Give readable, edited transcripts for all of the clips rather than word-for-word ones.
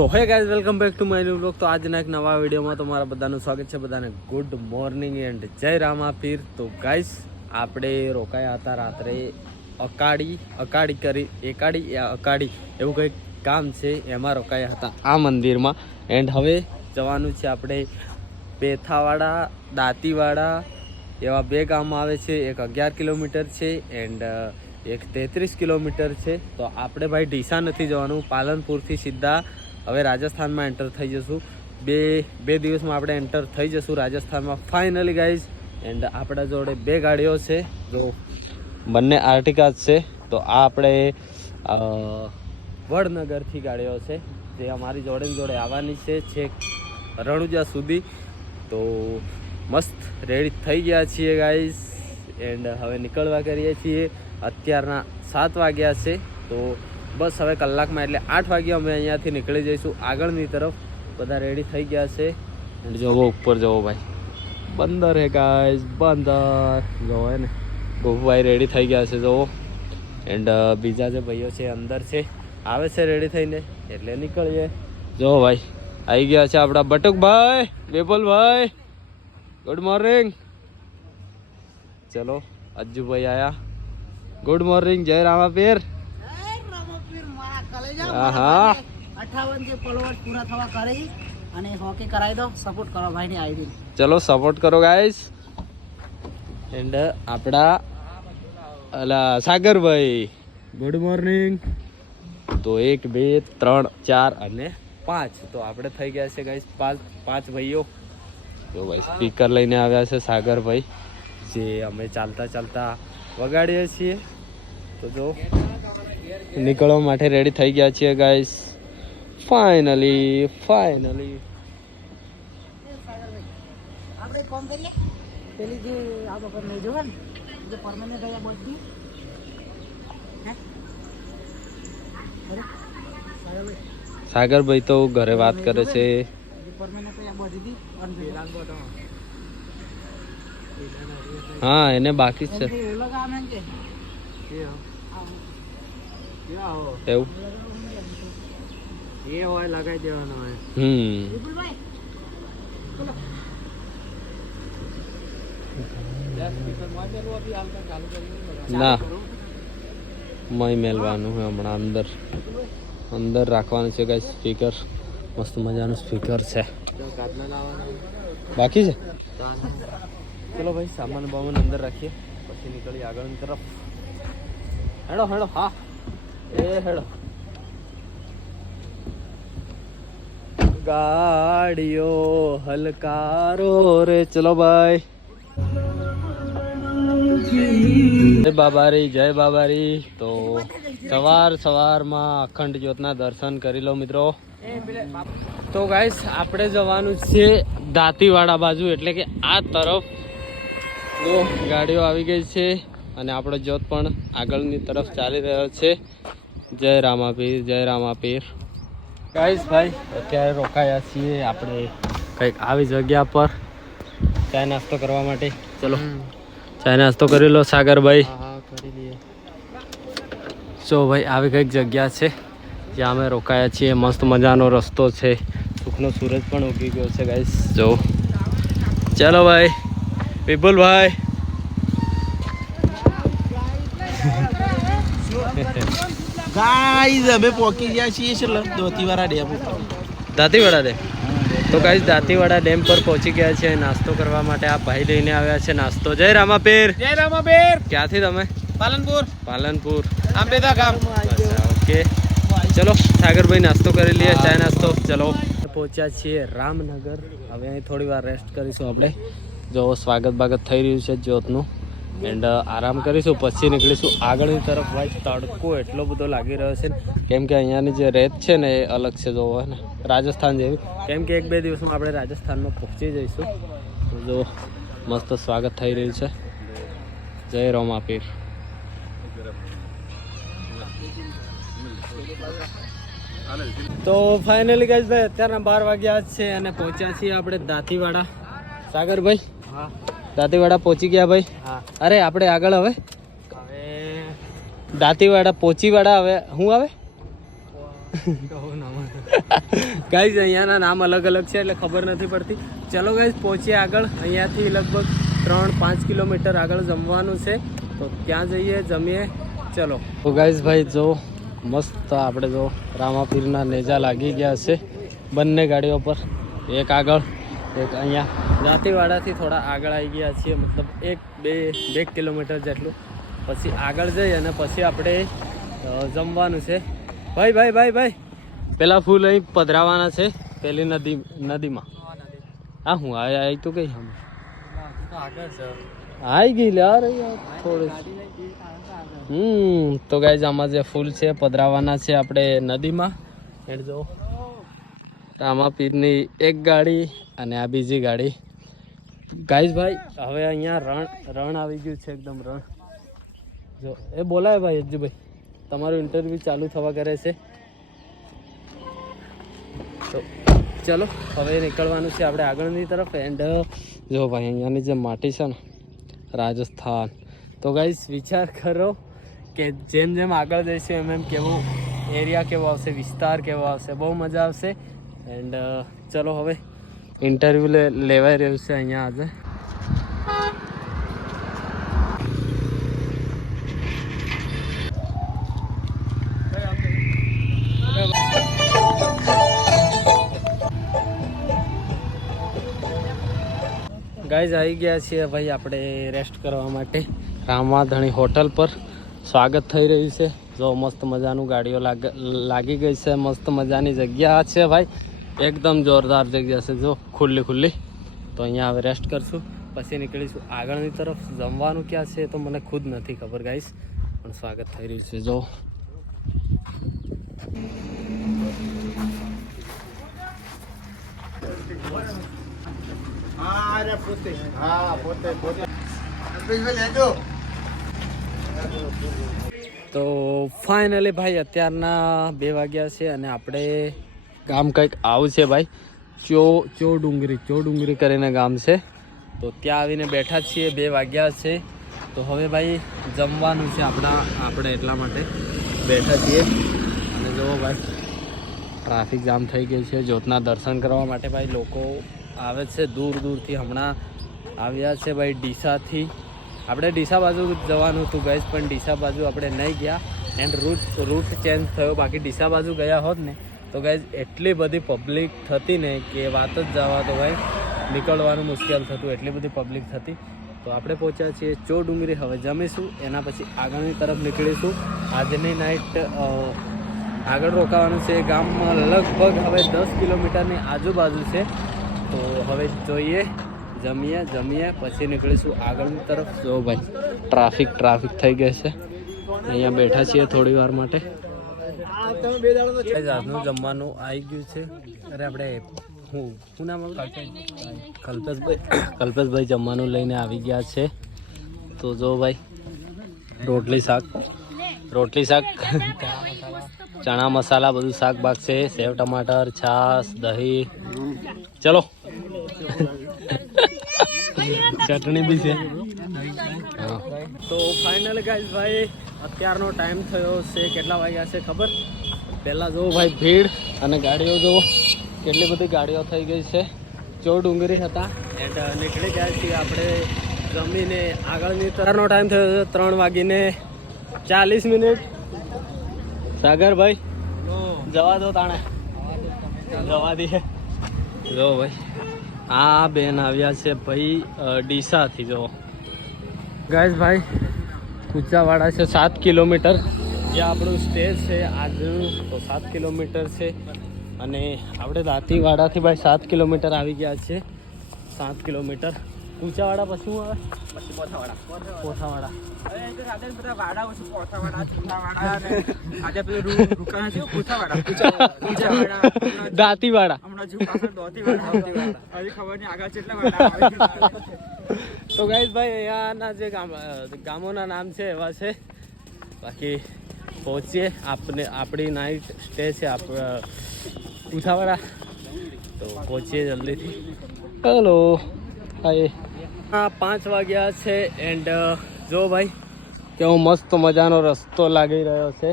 So hey guys welcome back to my new blog. તો આજના એક નવા વિડીયોમાં તમારા બધાનું સ્વાગત છે। બધાને ગુડ મોર્નિંગ એન્ડ જય રામાપીર। તો ગાઈઝ આપણે રોકાયા હતા રાત્રે એકાડી એવું કંઈક કામ છે એમાં રોકાયા હતા આ મંદિરમાં। એન્ડ હવે જવાનું છે આપણે બેથાવાડા દાંતીવાડા એવા બે ગામ આવે છે। એક 11 કિલોમીટર છે એન્ડ એક 33 કિલોમીટર છે। તો આપણે ભાઈ ડીસા નથી જવાનું, પાલનપુરથી સીધા હવે રાજસ્થાનમાં એન્ટર થઈ જશું। બે દિવસમાં આપણે એન્ટર થઈ જશું રાજસ્થાનમાં ફાઇનલી ગાઈઝ। એન્ડ આપણા જોડે બે ગાડીઓ છે, જો બંને આર્ટિકા છે। તો આ આપણે વડનગરથી ગાડીઓ છે જે અમારી જોડે આવવાની છે છેક રણુજા સુધી। તો મસ્ત રેડી થઈ ગયા છીએ ગાઈઝ એન્ડ હવે નીકળવા કરીએ છીએ। અત્યારના 7 વાગ્યા છે, તો બસ હવે કલાકમાં એટલે 8 વાગ્યા અમે અહીંયાથી નીકળી જઈશું આગળની તરફ। બધા રેડી થઈ ગયા છે એન્ડ જોવો ઉપર જવો ભાઈ, બંદર હે ગાઈઝ, બંદર જોવો હે ને। ગોપુભાઈ રેડી થઈ ગયા છે જોવો, એન્ડ બીજા જે ભાઈઓ છે અંદર છે, આવે છે રેડી થઈને એટલે નીકળીએ। જો ભાઈ આવી ગયા છે આપણા બટુકભાઈ, વિપુલભાઈ, ગુડ મોર્નિંગ। ચલો અજ્જુભાઈ આયા, ગુડ મોર્નિંગ, જય રામાપીર। હા 58 જે ફોલોઅર્સ પૂરા થવા કરી અને હોકી કરાવી દો, સપોર્ટ કરો ભાઈ ની આઈડી। ચલો સપોર્ટ કરો ગાઈસ। એન્ડ આપણા અલા સાગરભાઈ, ગુડ મોર્નિંગ। તો 1 2 3 4 અને 5, તો આપણે થઈ ગયા છે ગાઈસ પાંચ ભાઈઓ। તો ભાઈ સ્પીકર લઈને આવ્યા છે સાગરભાઈ, જે અમે ચાલતા વગાડીએ છીએ। તો જો નીકળવા માટે રેડી થઈ ગયા છીએ ગાઈસ ફાઇનલી। આપણે કોમ કરીએ પેલી જે આ બપોર મેં જોવા ને જે પરમેનન્ટ ગયા બોલતી હે સાગરભાઈ તો ઘરે વાત કરે છે। પરમેનન્ટ ગયા બોલતી હા એને બાકી જ છે એવું એ હોય લગાવી દેવાનો હોય। ના મય મેલવાનું હોય હમણાં અંદર રાખવાનું છે ગાઈસ સ્પીકર, મસ્ત મજાનું સ્પીકર છે। બાકી છે, ચલો ભાઈ સામાન બામાન અંદર રાખીએ પછી નીકળીએ આગળની તરફ। હેડો હા હેડો, ગાડીઓ હલકારો રે, ચલો ભાઈ। જય બાબારી। તો સવારમાં અખંડ જ્યોતના દર્શન કરી લો મિત્રો। તો ગાઈસ આપણે જવાનું છે દાંતીવાડા બાજુ, એટલે કે આ તરફ જો ગાડીઓ આવી ગઈ છે અને આપણો જ્યોત પણ આગળની તરફ ચાલી રહ્યો છે। જય રામાપીર ગાઈસ। ભાઈ અત્યારે રોકાયા છીએ આપણે કંઈક આવી જગ્યા પર ચા નાસ્તો કરવા માટે। ચલો ચા નાસ્તો કરી લો સાગરભાઈ। કરી લઈએ। જો ભાઈ આવી કંઈક જગ્યા છે જ્યાં અમે રોકાયા છીએ, મસ્ત મજાનો રસ્તો છે, સુખનો સૂરજ પણ ઉગી ગયો છે ગાઈસ જો। ચાલો ભાઈ વિપુલભાઈ, ગાઈઝ અમે પહોંચી ગયા છીએ દાંતીવાડા ડેમ ઉપર। દાંતીવાડા ડેમ, તો ગાઈઝ દાંતીવાડા ડેમ પર પહોંચી ગયા છે નાસ્તો કરવા માટે। આ ભાઈ લઈને આવ્યા છે નાસ્તો। જય રામાપીર। ક્યાંથી તમે? પાલનપુર આંબેદા ગામ। ઓકે ચલો સાગરભાઈ નાસ્તો કરી લઈએ, ચાય નાસ્તો। ચલો પહોંચ્યા છીએ રામનગર, હવે અહીં થોડી વાર રેસ્ટ કરીશું આપણે। જો સ્વાગત થઈ રહ્યું છે જ્યોતનું, એન્ડ આરામ કરીશું પછી નીકળીશું આગળની તરફ। ભાઈ તડકો એટલો બધો લાગી રહ્યો છે કેમ કે અહીંયાની જે રેત છે ને એ અલગ છે જોવો ને, રાજસ્થાન જેવી। કેમ કે 1-2 દિવસમાં આપણે રાજસ્થાનમાં પહોંચી જઈશું। તો જો મસ્ત સ્વાગત થઈ રહ્યું છે। જય રામાપીર। તો ફાઇનલી ગાઈસ ભાઈ અત્યારના 12 વાગ્યા છે અને પહોંચ્યા છીએ આપણે દાંતીવાડા। સાગરભાઈ હા દાંતીવાડા પહોંચી ગયા ભાઈ। હા અરે આપણે આગળ હવે દાંતીવાડા પોચીવાડા હવે શું આવે ગાઈઝ અહીંયાના નામ અલગ અલગ છે એટલે ખબર નથી પડતી. ચલો ગાઈઝ પહોંચીએ આગળ. અહીંયાથી લગભગ 3-5 કિલોમીટર આગળ જમવાનું છે, તો ત્યાં જઈએ જમીએ. ચલો તો ગાઈઝ ભાઈ જો મસ્ત આપણે જો રામાપીરના નેજા લાગી ગયા છે બંને ગાડીઓ પર, એક આગળ એક અહીંયા. દાંતીવાડાથી થોડા આગળ આવી ગયા છીએ, મતલબ 1-2 કિલોમીટર જેટલું. પછી આગળ જઈ અને પછી આપણે જમવાનું છે. ભાઈ ભાઈ ભાઈ ભાઈ પેલા ફૂલ અહીં પધરાવાના છે પેલી નદીમાં. હા હું આવી તો કઈ આવી ગઈ યાર થોડું. તો ગાઈઝ આમાં જે ફૂલ છે પધરાવાના છે આપણે નદીમાં. એટલે જો રામાપીરની એક ગાડી અને આ બીજી ગાડી. ગાઈઝ ભાઈ હવે અહીંયા રણ આવી ગયું છે, એકદમ રણ. જો એ બોલાય ભાઈ અજ્જુભાઈ, તમારું ઇન્ટરવ્યૂ ચાલુ થવા કરે છે. તો ચલો હવે નીકળવાનું છે આપણે આગળની તરફ. એન્ડ જો ભાઈ અહીંયાની જે માટી છે ને રાજસ્થાન. તો ગાઈઝ વિચાર કરો કે જેમ જેમ આગળ જઈશું એમ એમ કેવું એરિયા કેવો આવશે, વિસ્તાર કેવો આવશે, બહુ મજા આવશે. એન્ડ ચલો હવે ઇન્ટરવ્યૂ લેવાઈ રહ્યું છે અહીંયા આજે. ગાઈઝ આવી ગયા છીએ ભાઈ આપણે રેસ્ટ કરવા માટે રામાધણી હોટલ પર. સ્વાગત થઈ રહ્યું છે. જો મસ્ત મજાનું ગાડીઓ લાગી ગઈ છે, મસ્ત મજાની જગ્યા છે ભાઈ, એકદમ જોરદાર જગ્યા છે. જો ખુલ્લી. તો અહીંયા હવે રેસ્ટ કરશું, પછી નીકળીશું આગળની તરફ. જમવાનું ક્યાં છે તો મને ખુદ નથી ખબર ગાઈઝ, પણ સ્વાગત થઈ રહ્યું છે. જો તો ફાઇનલી ભાઈ અત્યારના 2 વાગ્યા છે અને આપણે ગામ કંઈક આવું છે ભાઈ, ચો ડુંગરી કરીને ગામ છે. તો ત્યાં આવીને બેઠા છીએ, 2 વાગ્યા છે. તો હવે ભાઈ જમવાનું છે આપણે એટલા માટે બેઠા છીએ. અને જુઓ ભાઈ ટ્રાફિક જામ થઈ ગઈ છે. જ્યોતના દર્શન કરવા માટે ભાઈ લોકો આવે છે દૂરથી. હમણાં આવ્યા છે ભાઈ ડીસાથી. આપણે ડીસા બાજુ જવાનું હતું ગાઈઝ, પણ ડીસા બાજુ આપણે નહીં ગયા. એન્ડ રૂટ ચેન્જ થયો. બાકી ડીસા બાજુ ગયા હોત ને તો ગાઈઝ એટલી બધી પબ્લિક થતી ને કે વાત જ જવા તો ભાઈ નીકળવાનું મુશ્કેલ થતું, એટલી બધી પબ્લિક થતી. તો આપણે પહોંચ્યા છીએ ચો ડુંગરી. હવે જમીશું, એના પછી આગળની તરફ નીકળીશું. આજની નાઇટ આગળ રોકાવાનું છે. ગામમાં લગભગ હવે 10 કિલોમીટરની આજુબાજુ છે. તો હવે જોઈએ, જમીએ પછી નીકળીશું આગળની તરફ. જો ભાઈ ટ્રાફિક થઈ ગઈ છે. અહીંયા બેઠા છીએ થોડી વાર માટે. આજનું જમવાનું આવી ગયું છે. અરે આપણે શું નામ કલ્પેશભાઈ જમવાનું લઈને આવી ગયા છે. તો જો ભાઈ રોટલી શાક ચણા મસાલા બધું શાક બાક છે, સેવ ટમાટર, છાશ, દહીં. ચલો ચટણી બી છે. તો ફાઇનલ ગાઈઝ ભાઈ અત્યારનો ટાઈમ થયો છે. કેટલા વાગ્યા છે ખબર? પહેલાં જુઓ ભાઈ ભીડ અને ગાડીઓ જુઓ, કેટલી બધી ગાડીઓ થઈ ગઈ છે. ચો ડુંગરી હતા એન્ડ નીકળી ગયા છીએ આપણે જમીને આગળની તરફનો ટાઈમ થયો છે 3:40. સાગરભાઈ જવા દો તાણે, જવા દઈએ. જો ભાઈ આ બેન આવ્યા છે ભાઈ ડીસાથી. જો ગાઈઝ ભાઈ કુચાવાડા છે 7 કિલોમીટર જે આપણું સ્ટે છે આજનું. તો 7 કિલોમીટર છે અને આપણે દાંતીવાડાથી ભાઈ 7 કિલોમીટર આવી ગયા છે. 7 કિલોમીટર કુચાવાડા પછી શું આવે? પછી પોથાવાડા. દાંતીવાડા. તો ગાઈઝ ભાઈ અહીંયાના જે ગામોના નામ છે એવા છે. બાકી પહોંચીએ આપણી નાઇટ સ્ટે છે ઉઠાવાડા. તો પહોંચીએ જલ્દીથી. Hello hi. 5 વાગ્યા છે એન્ડ જો ભાઈ કેવો મસ્ત મજાનો રસ્તો લાગી રહ્યો છે.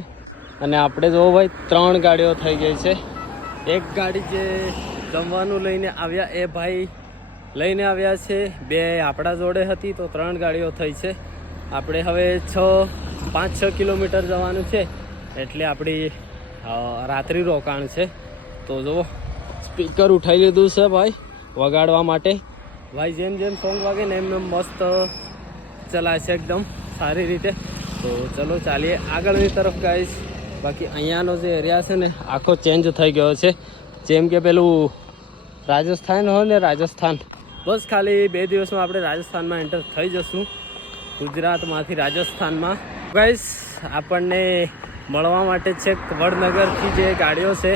અને આપણે જો ભાઈ 3 ગાડીઓ થઈ ગઈ છે. એક ગાડી જે જમવાનું લઈને આવ્યા એ ભાઈ લઈને આવ્યા છે, 2 આપણા જોડે હતી તો 3 ગાડીઓ થઈ છે. આપણે હવે 5-6 કિલોમીટર જવાનું છે એટલે આપણી રાત્રિ રોકાણ છે. તો જુઓ સ્પીકર ઉઠાવી લીધું છે ભાઈ વગાડવા માટે. ભાઈ જેમ જેમ સોંગ વાગે ને એમ મસ્ત ચલાય છે એકદમ સારી રીતે. તો ચલો ચાલીએ આગળની તરફ ગાઈસ. બાકી અહીંયાનો જે એરિયા છે ને આખો ચેન્જ થઈ ગયો છે. જેમ કે પેલું રાજસ્થાન હોય ને રાજસ્થાન, બસ ખાલી 2 દિવસમાં આપણે રાજસ્થાનમાં એન્ટર થઈ જશું, ગુજરાતમાંથી રાજસ્થાનમાં. ગાઈસ આપણને મળવા માટે છે વડનગરથી જે ગાડીઓ છે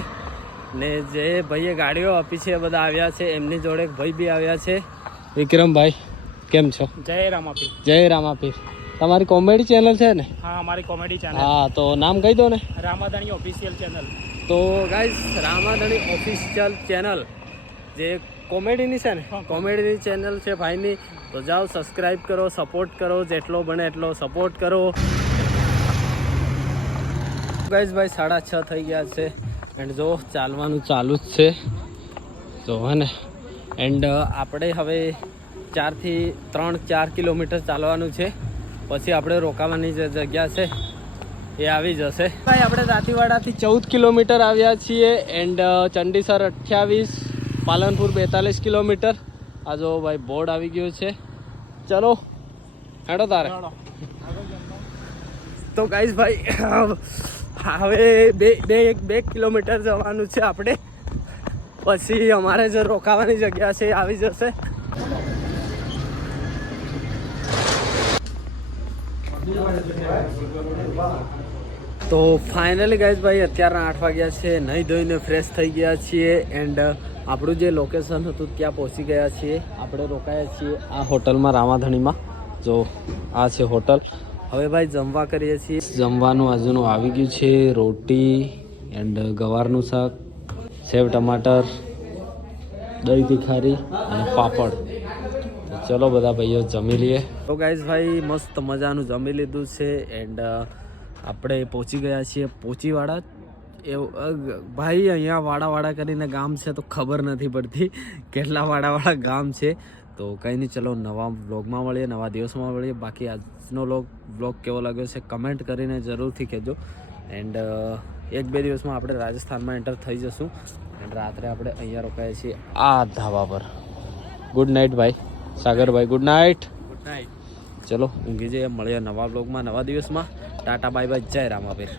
ને જે ભાઈએ ગાડીઓ આપી છે એ બધા આવ્યા છે. એમની જોડે એક ભાઈ બી આવ્યા છે. વિક્રમભાઈ કેમ છો? જય રામાપીર. જય રામાપીર. તમારી કોમેડી ચેનલ છે ને? હા, અમારી કોમેડી ચેનલ. હા, તો નામ કહી દો ને. Ramadhani official channel. તો ગાઈસ રામાધણી ઓફિશિયલ ચેનલ જે કોમેડીની છે ને, કોમેડીની ચેનલ છે ભાઈની. તો જાઓ સબસ્ક્રાઈબ કરો, સપોર્ટ કરો, જેટલો બને એટલો સપોર્ટ કરો. ગાઈસ ભાઈ 6:30 થઈ ગયા છે એન્ડ જો ચાલવાનું ચાલુ જ છે તો હે ને. એન્ડ આપણે હવે 3-4 કિલોમીટર ચાલવાનું છે, પછી આપણે રોકાવાની જે જગ્યા છે એ આવી જશે. ભાઈ આપણે દાંતીવાડાથી 14 કિલોમીટર આવ્યા છીએ એન્ડ ચંડીસર 28, પાલનપુર 42 કિલોમીટર. આ જો ભાઈ બોર્ડ આવી ગયું છે. ચલો હેડો તારે. તો ગાઈસ ભાઈ હવે 2 કિલોમીટર જવાનું છે આપણે, પછી અમારે જે રોકાવાની જગ્યા છે એ આવી જશે. તો ફાઇનલી ગાઈસ ભાઈ અત્યારના 8 વાગ્યા છે. નહીં ધોઈને ફ્રેશ થઈ ગયા છીએ એન્ડ આપણું જે લોકેશન હતું ત્યાં પહોંચી ગયા છીએ. આપણે રોકાયા છીએ આ હોટલમાં રામાધણીમાં. જો આ છે હોટલ. હવે ભાઈ જમવા કરીએ છીએ. જમવાનું આજુનું આવી ગયું છે, રોટી એન્ડ ગવારનું શાક, સેવ ટમાટર, દહીં તીખારી અને પાપડ. તો ચલો બધા ભાઈઓ જમી લઈએ. તો ગાઈઝ ભાઈ મસ્ત મજાનું જમી લીધું છે એન્ડ આપણે પહોંચી ગયા છીએ પોચીવાડા. ભાઈ અહીંયા વાડાવાડા કરીને ગામ છે તો ખબર નથી પડતી કેટલા વાડાવાળા ગામ છે. તો કંઈ નહીં, ચલો નવા વ્લોગમાં મળીએ, નવા દિવસમાં મળીએ. બાકી આજનો વ્લોગ કેવો લાગ્યો છે કમેન્ટ કરીને જરૂરથી કહેજો. એન્ડ 1-2 દિવસમાં આપણે રાજસ્થાનમાં એન્ટર થઈ જશું એન્ડ રાત્રે આપણે અહીંયા રોકાઈએ છીએ આ ધાબા પર. ગુડ નાઇટ ભાઈ સાગરભાઈ, ગુડ નાઇટ. Good night. ચલો ઊંઘી જઈએ, મળીએ નવા વ્લોગમાં નવા દિવસમાં. ટાટા બાય બાય, જય રામાપીર.